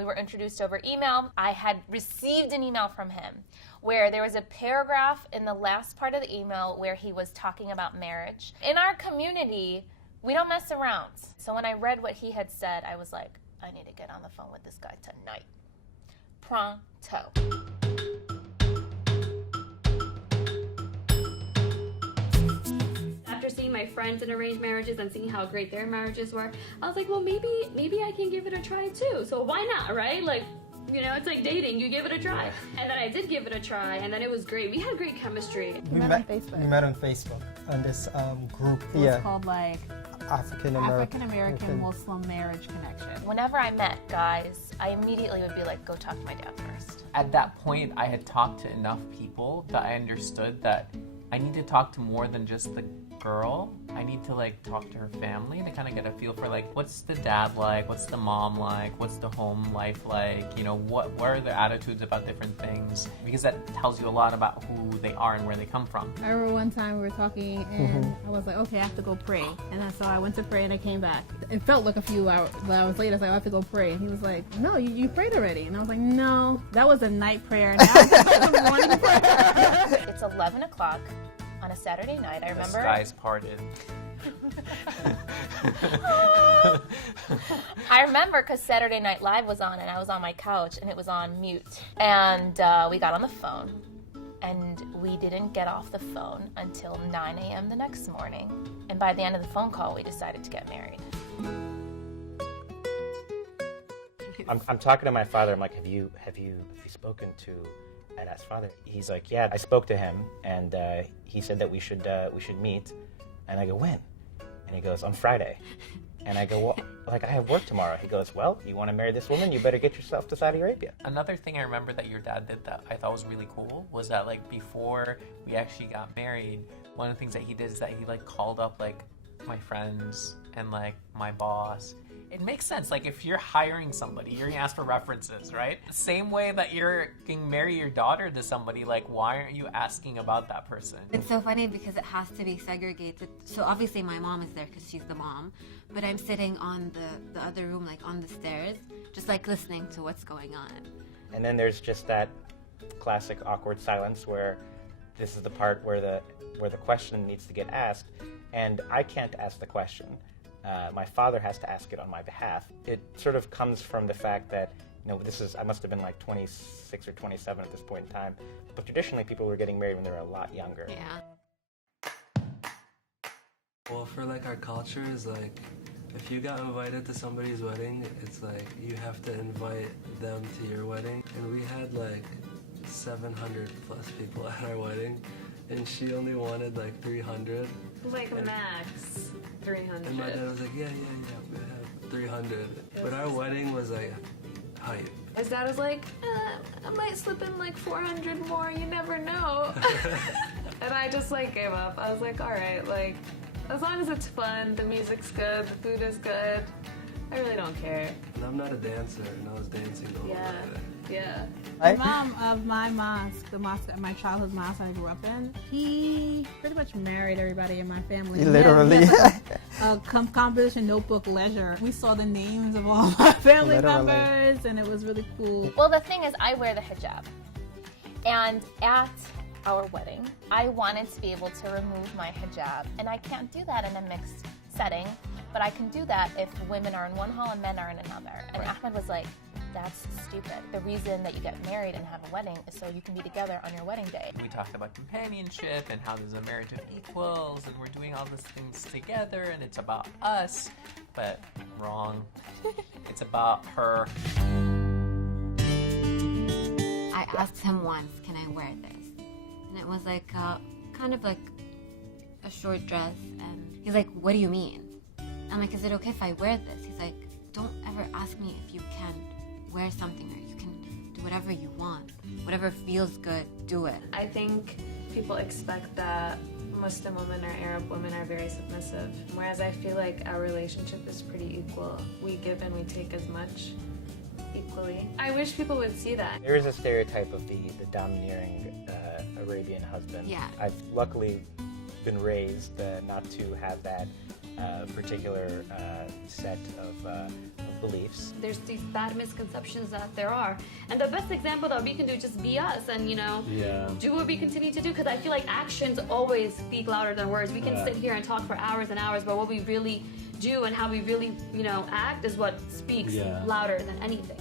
We were introduced over email. I had received an email from him where there was a paragraph in the last part of the email where he was talking about marriage. In our community, we don't mess around. So when I read what he had said, I was like, I need to get on the phone with this guy tonight. Pronto. After seeing my friends in arranged marriages and seeing how great their marriages were, I was like, well, maybe I can give it a try too. So why not, right? Like, you know, it's like dating. You give it a try. And then I did give it a try, and then it was great. We had great chemistry. We met on Facebook. We met on Facebook on this group. It was called like African American Muslim Marriage Connection. Whenever I met guys, I immediately would be like, go talk to my dad first. At that point, I had talked to enough people that I understood that I need to talk to more than just the girl. I need to like talk to her family to kind of get a feel for like, what's the dad like, what's the mom like, what's the home life like, you know, what are their attitudes about different things, because that tells you a lot about who they are and where they come from. I remember one time we were talking and I was like, okay, I have to go pray. And then, so I went to pray and I came back. It felt like a few hours later. I was like, I have to go pray. And he was like, no, you prayed already. And I was like, no, that was a night prayer. Now it's a morning prayer. It's 11 o'clock on a Saturday night, I remember. The skies parted. I remember because Saturday Night Live was on and I was on my couch and it was on mute. And we got on the phone and we didn't get off the phone until 9 a.m. the next morning. And by the end of the phone call, we decided to get married. I'm talking to my father. I'm like, have you spoken to Adas's father? He's like, yeah, I spoke to him, and he said that we should meet. And I go, when? And he goes, on Friday. And I go, well, like, I have work tomorrow. He goes, well, you want to marry this woman? You better get yourself to Saudi Arabia. Another thing I remember that your dad did that I thought was really cool was that, like, before we actually got married, one of the things that he did is that he, like, called up, like, my friends and, like, my boss. It makes sense. Like, if you're hiring somebody, you're gonna ask for references, right? Same way that you're gonna marry your daughter to somebody, like, why aren't you asking about that person? It's so funny because it has to be segregated. So obviously my mom is there because she's the mom, but I'm sitting on the other room, like on the stairs, just like listening to what's going on. And then there's just that classic awkward silence where this is the part where the question needs to get asked, and I can't ask the question. My father has to ask it on my behalf. It sort of comes from the fact that, you know, I must have been like 26 or 27 at this point in time, but traditionally people were getting married when they were a lot younger. Yeah. Well, for like our culture is like, if you got invited to somebody's wedding, it's like you have to invite them to your wedding. And we had like 700 plus people at our wedding, and she only wanted like 300. Like max 300. And my dad was like, yeah, we have 300. But our wedding was like hype. His dad was like, I might slip in like 400 more, you never know. And I just like gave up. I was like, all right, like, as long as it's fun, the music's good, the food is good, I really don't care. And I'm not a dancer, and I was dancing the whole Yeah, night. yeah. The mom of my mosque, my childhood mosque I grew up in, he pretty much married everybody in my family. Literally. A composition notebook ledger. We saw the names of all my family members, and it was really cool. Well, the thing is, I wear the hijab. And at our wedding, I wanted to be able to remove my hijab. And I can't do that in a mixed setting, but I can do that if women are in one hall and men are in another. And Ahmed was like, that's stupid. The reason that you get married and have a wedding is so you can be together on your wedding day. We talked about companionship and how there's a marriage of equals and we're doing all these things together and it's about us, but wrong. It's about her. I asked him once, can I wear this? And it was like kind of like a short dress, and he's like, what do you mean? I'm like, is it okay if I wear this? He's like, don't ever ask me if you can wear something, or you can do whatever you want. Whatever feels good, do it. I think people expect that Muslim women or Arab women are very submissive, whereas I feel like our relationship is pretty equal. We give and we take as much equally. I wish people would see that. There is a stereotype of the domineering Arabian husband. Yeah. I've luckily been raised not to have that particular set of beliefs. There's these bad misconceptions that there are. And the best example that we can do is just be us and, do what we continue to do. Because I feel like actions always speak louder than words. We can sit here and talk for hours and hours, but what we really do and how we really, act is what speaks louder than anything.